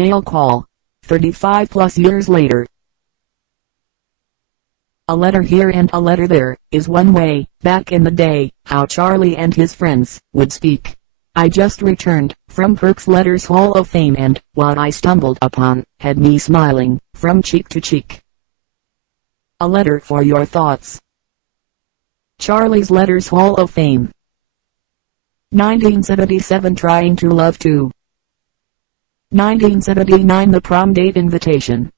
Mail call. 35 plus years later. A letter here and a letter there, is one way. Back in the day, how Charlie and his friends would speak. I just returned from Perk's Letters Hall of Fame, and what I stumbled upon had me smiling from cheek to cheek. A letter for your thoughts. Charlie's Letters Hall of Fame. 1977 Trying to Love 2. 1979 The Prom Date Invitation.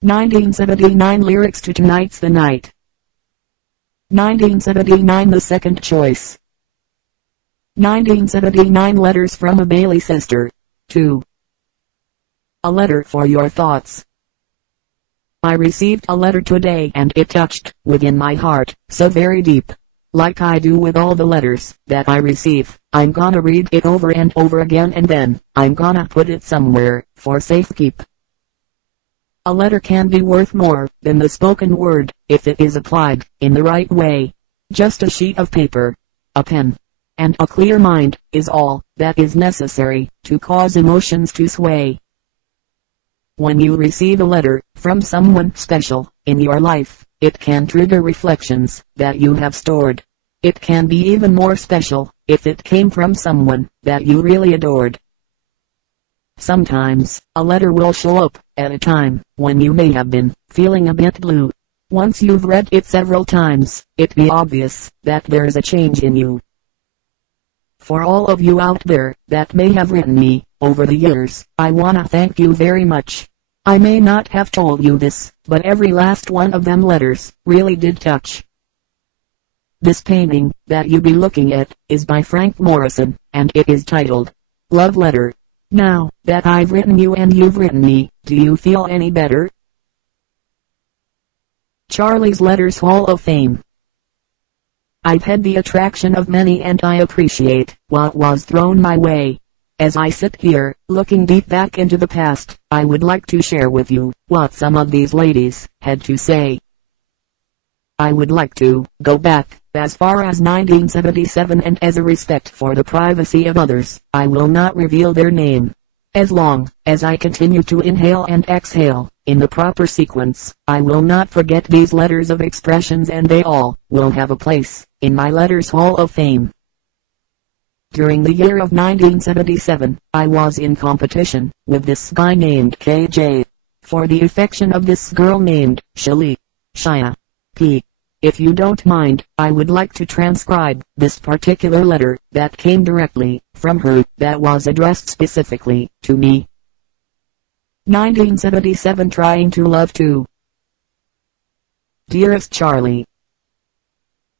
1979 Lyrics to Tonight's the Night. 1979 The Second Choice. 1979 Letters from a Bailey Sister. 2. A letter for your thoughts. I received a letter today and it touched within my heart so very deep. Like I do with all the letters that I receive, I'm gonna read it over and over again, and then I'm gonna put it somewhere for safekeep. A letter can be worth more than the spoken word if it is applied in the right way. Just a sheet of paper, a pen, and a clear mind is all that is necessary to cause emotions to sway. When you receive a letter from someone special in your life, it can trigger reflections that you have stored. It can be even more special if it came from someone that you really adored. Sometimes, a letter will show up at a time when you may have been feeling a bit blue. Once you've read it several times, it'll be obvious that there's a change in you. For all of you out there that may have written me over the years, I wanna thank you very much. I may not have told you this, but every last one of them letters really did touch. This painting that you be looking at is by Frank Morrison, and it is titled Love Letter. Now that I've written you and you've written me, do you feel any better? Charlie's Letters Hall of Fame. I've had the attraction of many and I appreciate what was thrown my way. As I sit here, looking deep back into the past, I would like to share with you what some of these ladies had to say. I would like to go back as far as 1977, and as a respect for the privacy of others, I will not reveal their name. As long as I continue to inhale and exhale in the proper sequence, I will not forget these letters of expressions, and they all will have a place in my Letters Hall of Fame. During the year of 1977, I was in competition with this guy named KJ for the affection of this girl named Shia P. If you don't mind, I would like to transcribe this particular letter that came directly from her, that was addressed specifically to me. 1977 Trying to Love 2. Dearest Charlie,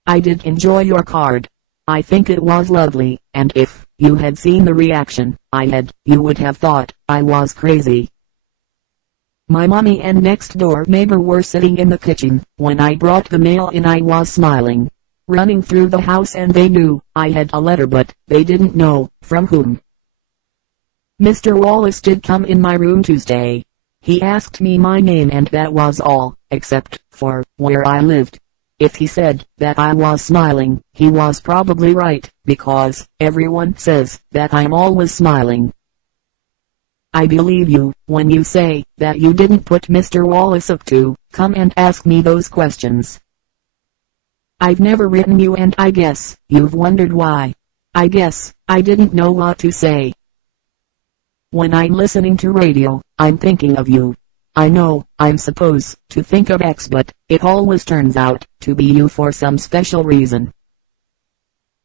I did enjoy your card. I think it was lovely, and if you had seen the reaction I had, you would have thought I was crazy. My mommy and next door neighbor were sitting in the kitchen when I brought the mail in. I was smiling, running through the house, and they knew I had a letter, but they didn't know from whom. Mr. Wallace did come in my room Tuesday. He asked me my name, and that was all, except for where I lived. If he said that I was smiling, he was probably right, because everyone says that I'm always smiling. I believe you when you say that you didn't put Mr. Wallace up to come and ask me those questions. I've never written you, and I guess you've wondered why. I guess I didn't know what to say. When I'm listening to radio, I'm thinking of you. I know I'm supposed to think of X, but it always turns out to be you for some special reason.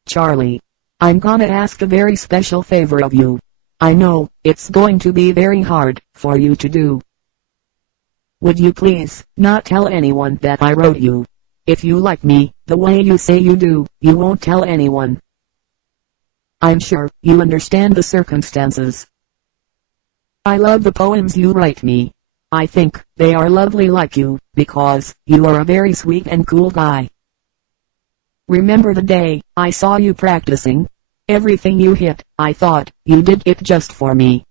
Charlie, I'm gonna ask a very special favor of you. I know it's going to be very hard for you to do. Would you please not tell anyone that I wrote you? If you like me the way you say you do, you won't tell anyone. I'm sure you understand the circumstances. I love the poems you write me. I think they are lovely, like you, because you are a very sweet and cool guy. Remember the day I saw you practicing? Everything you hit, I thought you did it just for me.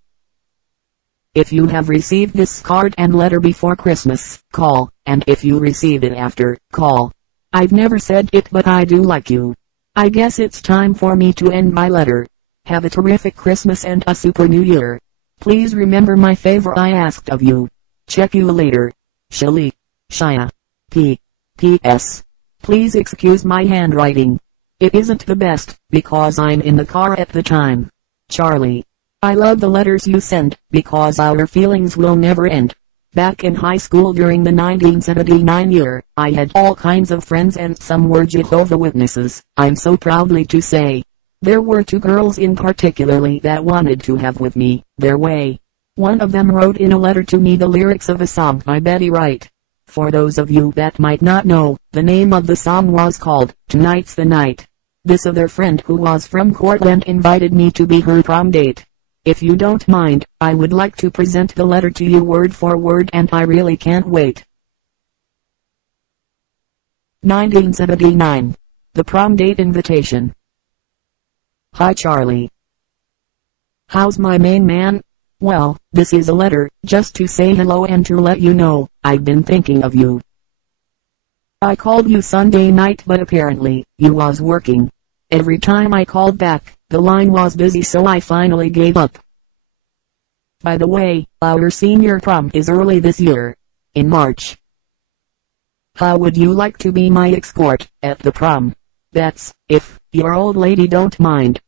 If you have received this card and letter before Christmas, call, and if you receive it after, call. I've never said it, but I do like you. I guess it's time for me to end my letter. Have a terrific Christmas and a super New Year. Please remember my favor I asked of you. Check you later. Shelly. Shia. P.S. Please excuse my handwriting. It isn't the best, because I'm in the car at the time. Charlie. I love the letters you send, because our feelings will never end. Back in high school during the 1979 year, I had all kinds of friends and some were Jehovah's Witnesses, I'm so proudly to say. There were 2 girls in particularly that wanted to have with me their way. One of them wrote in a letter to me the lyrics of a song by Betty Wright. For those of you that might not know, the name of the song was called, Tonight's the Night. This other friend who was from Cortland invited me to be her prom date. If you don't mind, I would like to present the letter to you word for word and I really can't wait. 1979. The prom date invitation. Hi Charlie. How's my main man? Well, this is a letter, just to say hello and to let you know, I've been thinking of you. I called you Sunday night but apparently, you was working. Every time I called back, the line was busy so I finally gave up. By the way, our senior prom is early this year. In March. How would you like to be my escort, at the prom? That's, if, your old lady don't mind.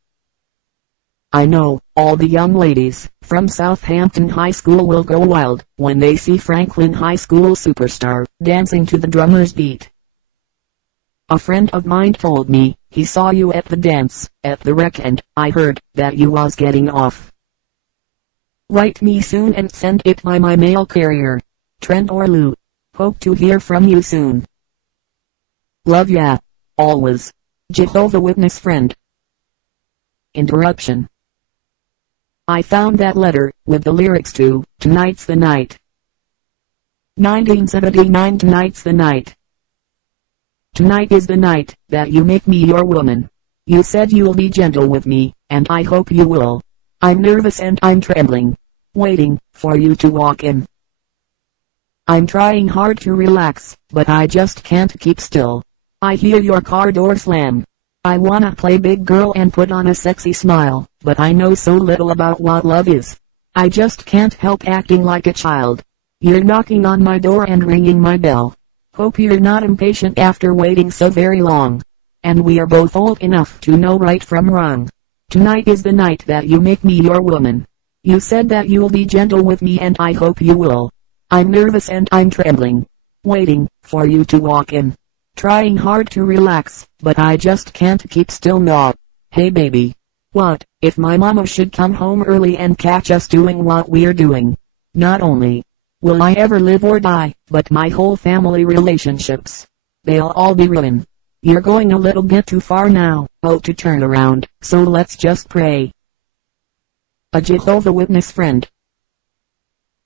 I know, all the young ladies, from Southampton High School will go wild, when they see Franklin High School superstar, dancing to the drummer's beat. A friend of mine told me, he saw you at the dance, at the Rec and, I heard, that you was getting off. Write me soon and send it by my mail carrier. Trent or Lou. Hope to hear from you soon. Love ya. Always. Jehovah's Witness friend. Interruption. I found that letter, with the lyrics to, Tonight's the Night. 1979. Tonight's the night. Tonight is the night, that you make me your woman. You said you'll be gentle with me, and I hope you will. I'm nervous and I'm trembling. Waiting, for you to walk in. I'm trying hard to relax, but I just can't keep still. I hear your car door slam. I wanna play big girl and put on a sexy smile, but I know so little about what love is. I just can't help acting like a child. You're knocking on my door and ringing my bell. Hope you're not impatient after waiting so very long. And we are both old enough to know right from wrong. Tonight is the night that you make me your woman. You said that you'll be gentle with me and I hope you will. I'm nervous and I'm trembling. Waiting, for you to walk in. Trying hard to relax, but I just can't keep still now. Hey baby. What, if my mama should come home early and catch us doing what we're doing? Not only will I ever live or die, but my whole family relationships. They'll all be ruined. You're going a little bit too far now, to turn around, so let's just pray. A Jehovah's Witness friend.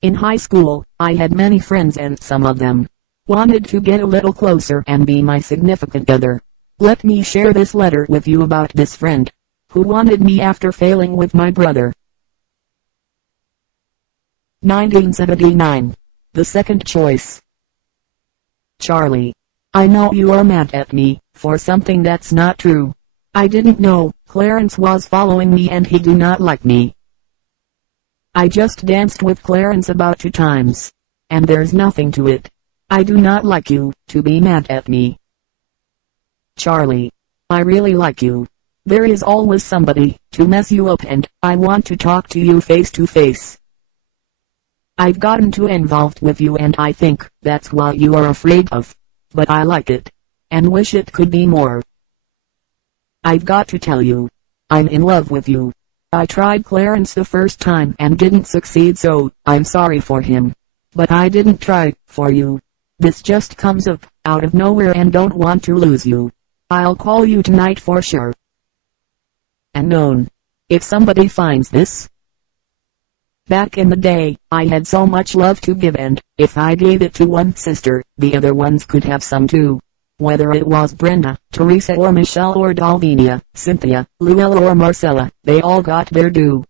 In high school, I had many friends and some of them wanted to get a little closer and be my significant other. Let me share this letter with you about this friend, who wanted me after failing with my brother. 1979. The second choice. Charlie. I know you are mad at me, for something that's not true. I didn't know, Clarence was following me and he do not like me. I just danced with Clarence about 2 times. And there's nothing to it. I do not like you, to be mad at me. Charlie. I really like you. There is always somebody, to mess you up and, I want to talk to you face to face. I've gotten too involved with you and I think, that's what you are afraid of. But I like it. And wish it could be more. I've got to tell you. I'm in love with you. I tried Clarence the first time and didn't succeed so, I'm sorry for him. But I didn't try, for you. This just comes up, out of nowhere and don't want to lose you. I'll call you tonight for sure. Unknown. If somebody finds this. Back in the day, I had so much love to give and, if I gave it to one sister, the other ones could have some too. Whether it was Brenda, Teresa or Michelle or Dalvinia, Cynthia, Luella or Marcella, they all got their due.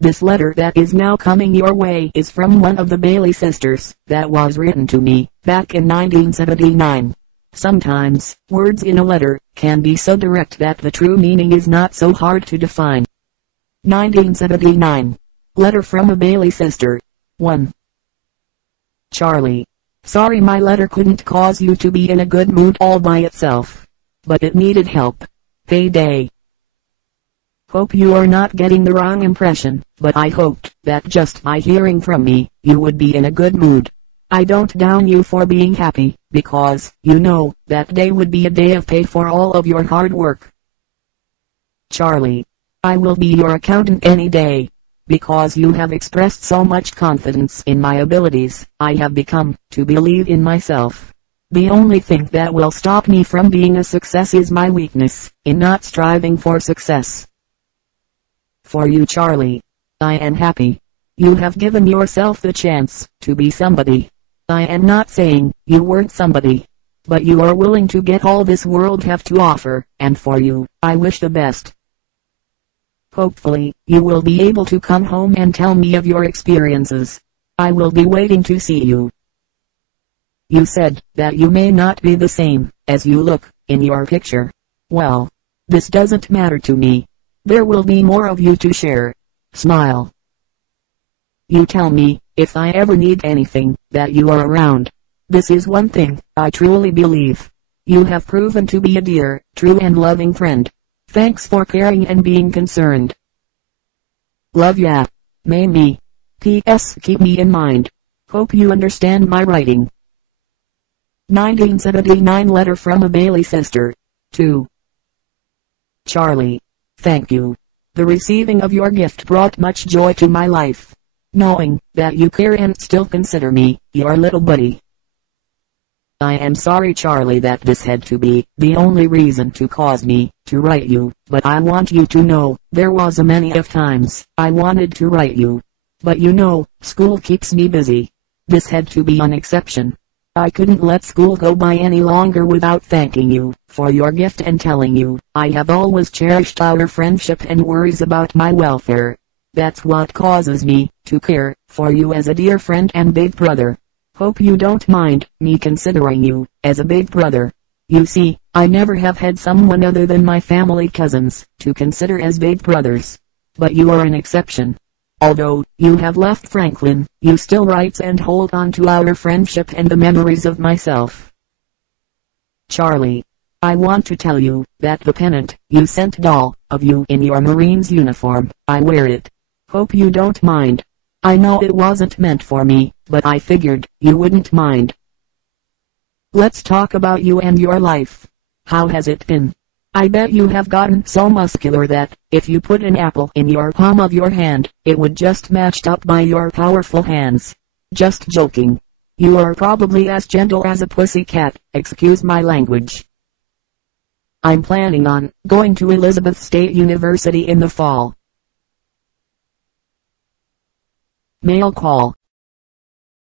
This letter that is now coming your way is from one of the Bailey sisters, that was written to me, back in 1979. Sometimes, words in a letter, can be so direct that the true meaning is not so hard to define. 1979. Letter from a Bailey sister. 1. Charlie. Sorry my letter couldn't cause you to be in a good mood all by itself. But it needed help. Payday. Hope you are not getting the wrong impression, but I hoped that just by hearing from me, you would be in a good mood. I don't down you for being happy, because, you know, that day would be a day of pay for all of your hard work. Charlie. I will be your accountant any day. Because you have expressed so much confidence in my abilities, I have become to believe in myself. The only thing that will stop me from being a success is my weakness in not striving for success. For you, Charlie. I am happy. You have given yourself the chance to be somebody. I am not saying you weren't somebody, but you are willing to get all this world have to offer, and for you, I wish the best. Hopefully, you will be able to come home and tell me of your experiences. I will be waiting to see you. You said that you may not be the same as you look in your picture. Well, this doesn't matter to me. There will be more of you to share. Smile. You tell me, if I ever need anything, that you are around. This is one thing I truly believe. You have proven to be a dear, true and loving friend. Thanks for caring and being concerned. Love ya. Mamie. P.S. Keep me in mind. Hope you understand my writing. 1979 Letter from a Bailey sister. 2. Charlie. Thank you. The receiving of your gift brought much joy to my life. Knowing that you care and still consider me your little buddy. I am sorry, Charlie, that this had to be the only reason to cause me to write you, but I want you to know, there was a many of times I wanted to write you. But you know, school keeps me busy. This had to be an exception. I couldn't let school go by any longer without thanking you for your gift and telling you I have always cherished our friendship and worries about my welfare. That's what causes me to care for you as a dear friend and big brother. Hope you don't mind me considering you as a big brother. You see, I never have had someone other than my family cousins to consider as big brothers. But you are an exception. Although you have left Franklin, you still write and hold on to our friendship and the memories of myself. Charlie. I want to tell you that the pennant you sent doll of you in your Marine's uniform, I wear it. Hope you don't mind. I know it wasn't meant for me, but I figured you wouldn't mind. Let's talk about you and your life. How has it been? I bet you have gotten so muscular that, if you put an apple in your palm of your hand, it would just matched up by your powerful hands. Just joking. You are probably as gentle as a pussy cat, excuse my language. I'm planning on going to Elizabeth State University in the fall. Mail call.